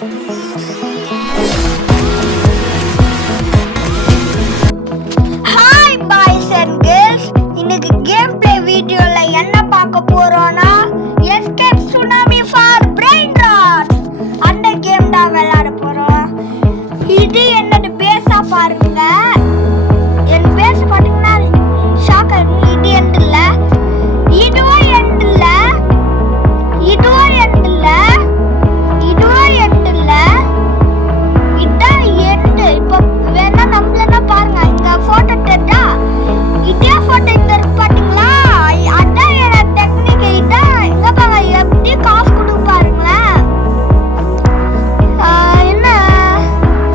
Hi boys and girls, இன்னைக்கு game play வீடியோல என்ன பார்க்க போறோம்னா escape tsunami for brain rot அந்த கேம் தான் விளையாட போறோம். இது என்னோட பேஸா பாருங்க. என் பேஸ் பாத்தீங்கன்னா ஷாக் ஆகும். இது எண்ட் இல்ல, இதுவும் எண்ட் இல்ல, இதுவும் எண்ட் இல்ல, இதுவும் எண்ட் இல்ல, இதான் எண்ட். இப்போ வேணா நம்மள பாருங்க, இங்க போட்டோ தெரிஞ்சா இதே போட்டோ இங்க இருக்கு பாத்தீங்களா? அதான் என் டெக்னிக். இதான் இங்க பாருங்க, எப்படி காசு கொடுக்க பாருங்களேன். என்ன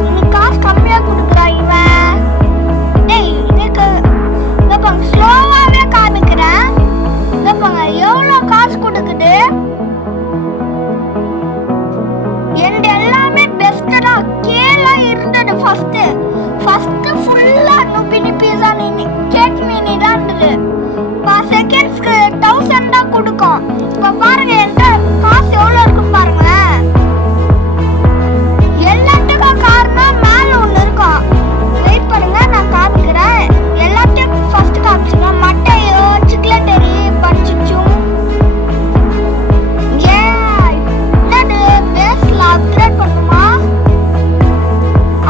இன்னைக்கு காசு கம்மியா கொடுக்குறா இவன். டேய் இதுக்கு இங்க பாருங்க, ஸ்லோவாவே காமிக்கிறேன். இங்க பாருங்க எவ்வளோ காசு கொடுக்குது. என் எல்லாமே பெஸ்ட் தான். கேல இருந்தது ஃபர்ஸ்ட் ஃபுல்லா நுபினி பீஸா கேக் மினி தான் இருந்தது. செகண்ட்ஸ்க்கு 1000 தான் கொடுக்கும். இப்போ பாருங்க என்கிட்ட காசு எவ்வளோ இருக்குன்னு பாருங்களேன். எல்லாத்துக்கும் காரணம் மேல ஒன்று இருக்கும். வெயிட் பண்ணுங்க, நான் காமிக்கிறேன். எல்லாத்தையும் ஃபர்ஸ்ட் காமிச்சுங்க. மட்டையோ சிக்லெட்டரி பச்சிச்சும் என்னது பேஸ்ல அப்கிரேட் பண்ணுமா?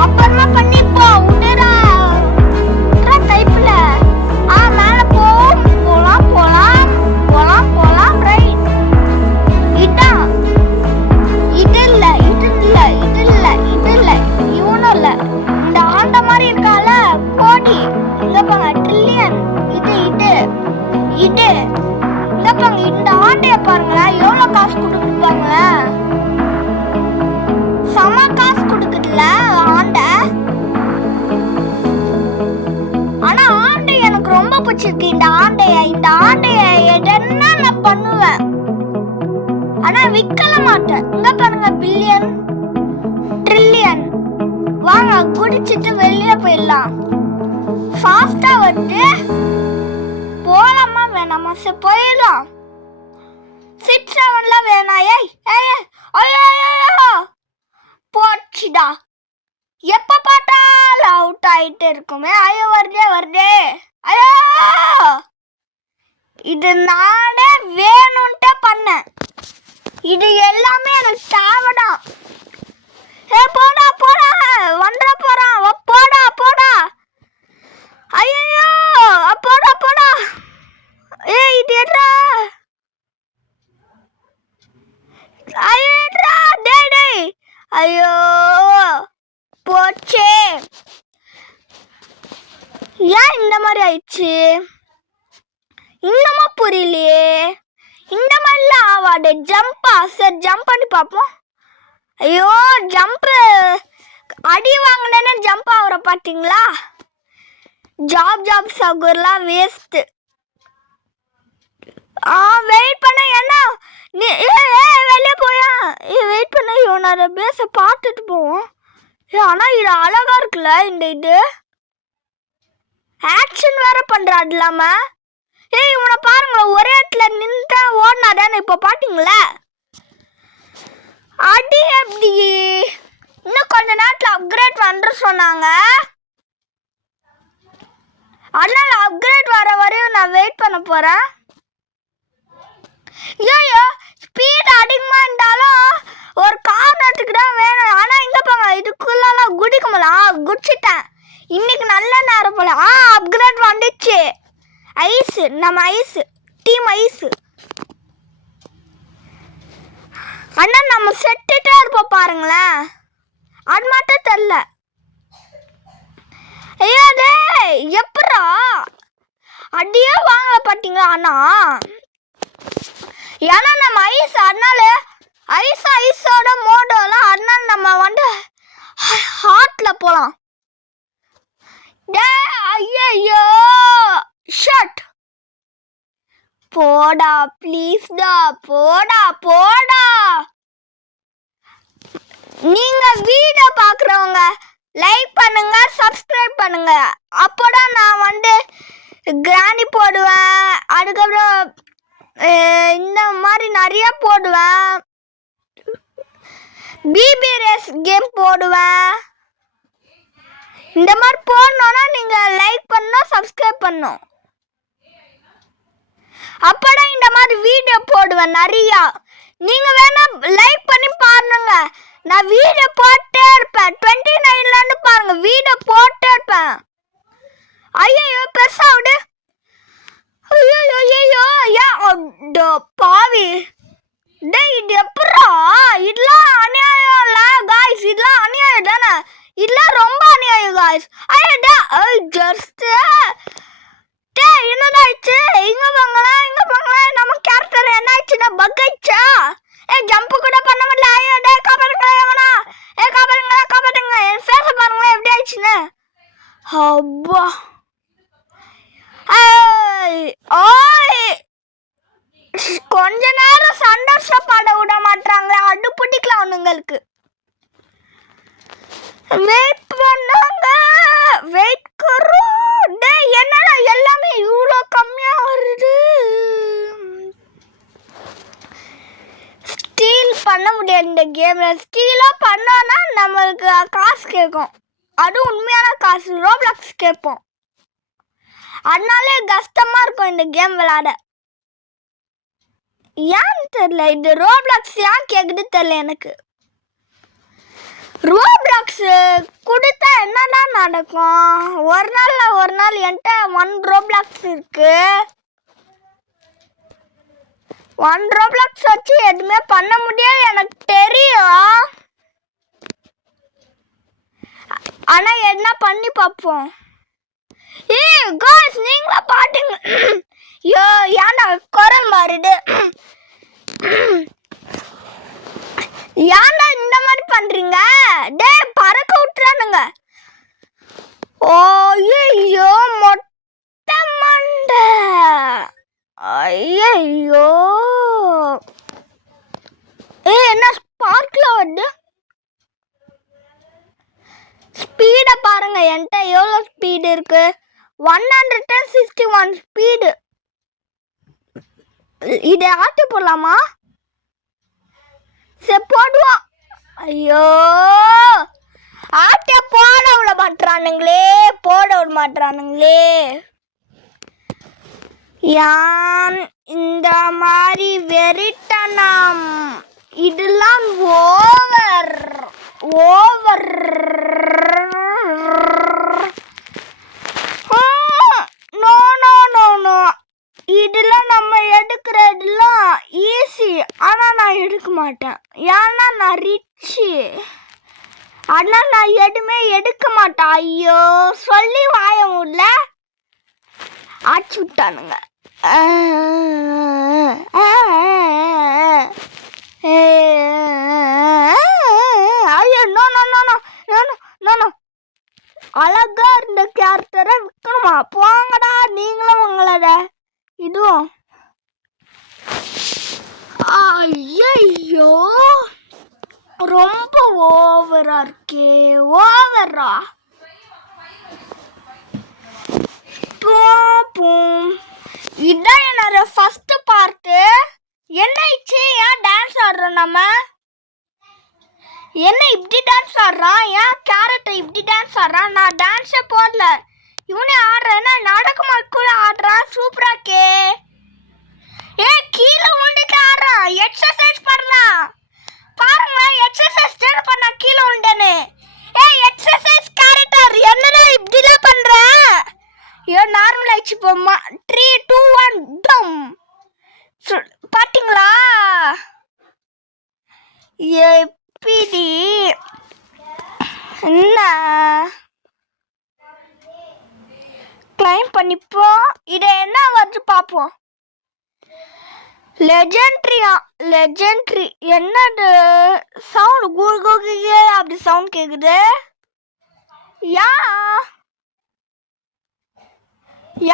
அப்புறமா பண்ணிப்போ உடரா டைப்ல மேல போலாம் ரைட். இதான் இது இல்ல, இது இல்ல, இது இல்ல, இது இல்ல, இவனும் இல்ல. இந்த ஆண்ட மாதிரி இருக்கால கோடி, இங்க பாங்க ட்ரில்லியன். இது இது இது இங்க பாங்க, இந்த ஆண்டைய பாருங்களேன் எவ்வளவு காசு கொடுக்குறாங்க. சம காசு கொடுக்குதுல ஆண்ட. ஆனா ஆண்டை எனக்கு ரொம்ப பிடிச்சிருக்கு. இந்த ஆண்டைய எதனா நான் பண்ணுவேன், ஆனா விற்கல மாட்டேன். இங்க பாருங்க பில்லியன் ட்ரில்லியன். வாங்க குடிச்சிட்டு வெளியே போயிடலாம். ஃபாஸ்டா வந்து போலாமா வேணாமா? சரி போயிடலாம். 6-7ல வேணா. ஏய் ஐயோ போச்சுடா. எப்ப பார்த்தாலும் அவுட் ஆயிட்டு இருக்குமே. ஐயோ வருதே ஐயோ. இது நானே வேணும்ட்டே பண்ணேன். இது எல்லாமே எனக்கு தேவைதான். போடா வந்துட போறான். போடா ஐயோ போடா. இது எட்ரா டேய் ஐயோ போச்சே. ஏன் இந்த மாதிரி ஆயிடுச்சு இன்னமும் புரியலையே. இந்த மாதிரிலாம் ஆவாடு. ஜம்பா சரி ஜம்ப் பண்ணி பார்ப்போம். ஐயோ ஜம்ப் அடி வாங்கினேன்னு ஜம்ப் ஆகுற பார்த்தீங்களா? Job சகுர்லாம் waste. வெயிட் பண்ண. என்ன நீ வெளியே போயா? வெயிட் பண்ண, இவனோட பேஸ பார்த்துட்டு போவோம். ஆனா இது அழகா இருக்குல்ல. இந்த இது ஆக்ஷன் வேற பண்றான் இல்லாம. இவனை பாருங்க, ஒரே இடத்துல நின்று ஓடினாதானே. இப்ப பாத்தீங்களா அடி எப்படி. இன்னும் கொஞ்ச நேரத்துல அப்கிரேட் வந்து சொன்னாங்க. அதனால அப்கிரேட் வர வரையும் நான் வெயிட் பண்ண போறேன். ஐயோ ஸ்பீட் அதிகமா இருந்தாலும் ஒரு காரணத்துக்கு தான் வேணும். ஆனா இங்க பாங்க, இதுக்குள்ளலாம் குடிக்க முடியல. குடிச்சிட்டேன். இன்னைக்கு நல்ல நேரம் போல. அப்கிரேட் வந்துச்சு. ஐஸ், நம்ம ஐஸ் டீம் ஐஸ். அண்ணா நம்ம செட்டுட்டே இருப்போம் பாருங்களேன். அது மட்டும் தெரியல. ஐயோ டே எப்படா அடியே வாங்கல பாத்தீங்களா? ஏன்னா நம்ம ஐஸ், அதனால ஐஸோட மோடெல்லாம். அதனால நம்ம வந்து ஹார்ட்ல போலாம். ஐயோ ஷட் போடா ப்ளீஸ்டா. போடா. நீங்க வீடியோ பாக்குறவங்க லைக் பண்ணுங்க, சப்ஸ்கிரைப் பண்ணுங்க. அப்போதான் நான் வந்து கிராணி போடுவேன். அதுக்கப்புறம் இந்த மாதிரி நிறைய போடுவேன். பிபி ரேஸ் கேம் போடுவேன். இந்த மாதிரி போடணும்னா நீங்கள் லைக் பண்ணணும், சப்ஸ்கிரைப் பண்ணணும். அப்போதான் இந்த மாதிரி வீடியோ போடுவேன் நிறையா. நீங்கள் வேணா லைக் பண்ணி பாருங்க. நான் வீடியோ போட்டே இருப்பேன். 29லேருந்து பாருங்க, வீடியோ போட்டே இருப்பேன். ஐயோ பெருசாவிடு. ஐயோ ஏன் பாவி. டேய் இது எப்படா? இதெல்லாம் அநியாயம் இல்ல காய்ஸ், இதெல்லாம் அநியாயம் தானே. இதெல்லாம் ரொம்ப அநியாயம் காய்ஸ். ஜஸ்ட் டேய் என்னடாச்சு? இங்க பாங்களேன் நம்ம கேரக்டர் என்ன ஆயிடுச்சுன்னா பக் ஆயிடுச்சா? ஜம்ப் கூட பண்ண முடியல. ஐயோ டேய் காப்பாடுங்க எவனா. காப்பாடுங்க என் ஃபேஸ பாருங்களேன் எப்படி ஆயிடுச்சுன்னு. அப்பா கொஞ்ச நேரம் சந்தோஷப்பட விட மாட்டாங்க. அடு பிடிக்கலாம் அவனுங்களுக்கு. வெயிட் பண்ணாங்க, வெயிட் கரோ. டேய் என்னடா எல்லாமே இவ்வளோ கம்மியா வருது. ஸ்டீல் பண்ண முடியாது இந்த கேம்ல. ஸ்டீலா பண்ணோன்னா நம்மளுக்கு காசு கேட்கும். அது உண்மையான காசு, ரோப்ளாக்ஸ் கேட்போம். அதனாலே கஷ்டமா இருக்கும் இந்த கேம் விளையாட. ஏன்னு தெரியல, இது ரோப்ளாக்ஸ் ஏன் கேக்குது தெரியல எனக்கு. ரோப்ளாக்ஸ் கொடுத்தா என்னதான் நடக்கும்? ஒரு நாள் என்கிட்ட 1 ரோப்ளாக்ஸ் இருக்கு. 1 ரோப்ளாக்ஸ் வச்சு எதுவுமே பண்ண முடியாது எனக்கு தெரியும். ஆனா என்ன பண்ணி பார்ப்போம். காய்ஸ் நீங்களா பாட்டுங்க. ஐயோ ஏன்டா குரல் மாறுது. ஏன்டா இந்த மாதிரி பண்றீங்க? டேய் பறக்க விட்டுறானுங்க. ஐயோ மொட்டை மண்டை. ஐயோ என்ன ஸ்பார்க்ல வருது. ஸ்பீட பாருங்க, என்கிட்ட எவ்வளோ ஸ்பீடு இருக்கு. 161 ஸ்பீடு. இதை ஆட்டி போடலாமா? சரி போடுவோம். ஐயோ ஆட்டை போட விட மாட்டானுங்களே. யான் இந்த மாதிரி வெறித்தனம் இதெல்லாம் ஓவர். நோ இதெல்லாம் நம்ம எடுக்கிறதுலாம் ஈஸி. ஆனால் நான் எடுக்க மாட்டேன். ஏன்னா நான் ரிச்சு. ஆனால் நான் எதுவுமே எடுக்க மாட்டேன். ஐயோ சொல்லி வாய முடியல. ஆச்சு விட்டானுங்க. ஐயோ நோ அழகா இருந்த கேரக்டரை விற்கணுமா? போங்கடா நீங்களும் உங்களோட இதுவும். ஐயோ ரொம்ப ஓவரா இருக்கே. ஓவரா இதான் என்னோட ஃபர்ஸ்ட் பார்ட்டு. என்னாச்சு? ஏன் டான்ஸ் ஆடுறோம் நம்ம? என்ன இப்படி டான்ஸ் ஆடுறான்? ஏன் கேரக்டர் இப்படி டான்ஸ் ஆடுறான்? நான் டான்ஸே போடல, இவனே ஆடுறேன்னா நடக்குமா கூட ஆடுறான். சூப்பராக்கே. கீழே விழுந்துட்டு ஆடுறான். எக்ஸசைஸ் பண்ணலாம் பாருங்க. எக்ஸசைஸ் பண்ணா கீழே விழுந்தேன்னு. எக்ஸசைஸ் கேரக்டர் என்னடா இப்படிலாம் பண்ற? நார்மல் ஆயிடுச்சு போமா. 3 2 1 டம். பாத்தீங்களா எப்படி? என்ன கிளைம் பண்ணிப்போம். இதை என்ன வந்து பார்ப்போம். லெஜெண்ட்ரி என்னது சவுண்ட்? கூகுகே அப்படி சவுண்ட் கேக்குது.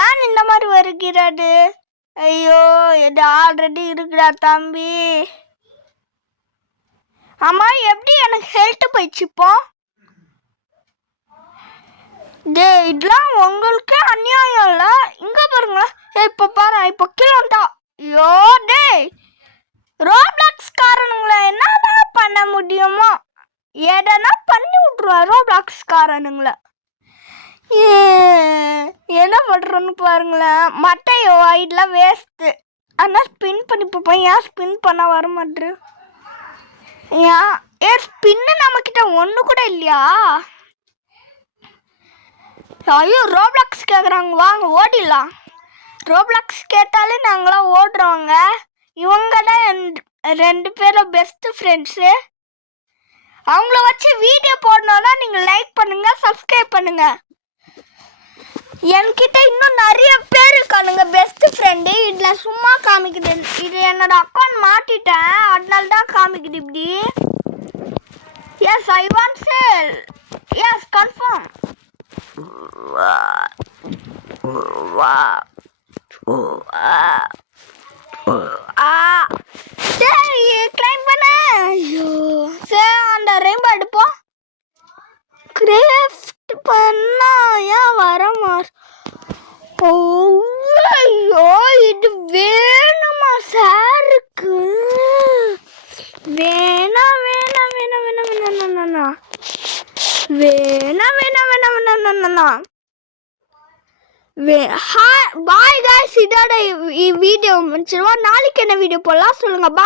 ஏன் இந்த மாதிரி வருகிறது? ஐயோ இது ஆல்ரெடி இருக்குடா தம்பி. ஆமா எப்படி எனக்கு ஹெல்த் போயிடுச்சுப்போ? இதெல்லாம் உங்களுக்கு அநியாயம் இல்ல? இங்க பாருங்களேன். இப்ப பாரு, இப்ப கீழே. ஐயோ டேய் ரோப்ளாக்ஸ் காரனுங்களா என்னதான் பண்ண முடியுமோ? எதனா பண்ணி விட்ருவான் ரோப்ளாக்ஸ்காரனுங்களை. என்ன பண்ணுறோன்னு பாருங்களேன். மட்டையோ இதெல்லாம் வேஸ்ட்டு. ஆனால் ஸ்பின் பண்ணி பார்ப்போம். ஏன் ஸ்பின் பண்ண வர மாட்டேரு? ஏன் ஸ்பின்னு நம்மக்கிட்ட ஒன்று கூட இல்லையா? ஐயோ ரோப்ளாக்ஸ் கேட்குறாங்க, வாங்க ஓடிடலாம். ரோப்ளாக்ஸ் கேட்டாலே நாங்களாம் ஓடுறோங்க. இவங்க தான் ரெண்டு பேரும் பெஸ்ட்டு ஃப்ரெண்ட்ஸு. அவங்கள வச்சு வீடியோ போடணுன்னா நீங்கள் லைக் பண்ணுங்கள், சப்ஸ்கிரைப் பண்ணுங்கள். என்கிட்ட இன்னும் நிறைய பேர் இருக்கானுங்க பெஸ்ட் ஃப்ரெண்டு. இதில் சும்மா காமிக்குது. இது என்னோட அக்கௌண்ட் மாட்டிட்டேன், அதனால தான் காமிக்குது இப்படி. Yes I want sale. Yes confirm. Claim பண்ண. ஐயோ சரி அந்த ரெயின்போ எடுப்போம். கிராஃப்ட் பண்ணா ஏன் வர மாட்டேன்? ஐயோ இது வேணுமா சாருக்கு? வேணா வேணா வேணா வேணா வேணா வேணா வேணா வேணா வேணா பாய் காய்ஸ். இதோட வீடியோ முடிச்சிருவோம். நாளைக்கு என்ன வீடியோ போடலாம் சொல்லுங்க. பாய்.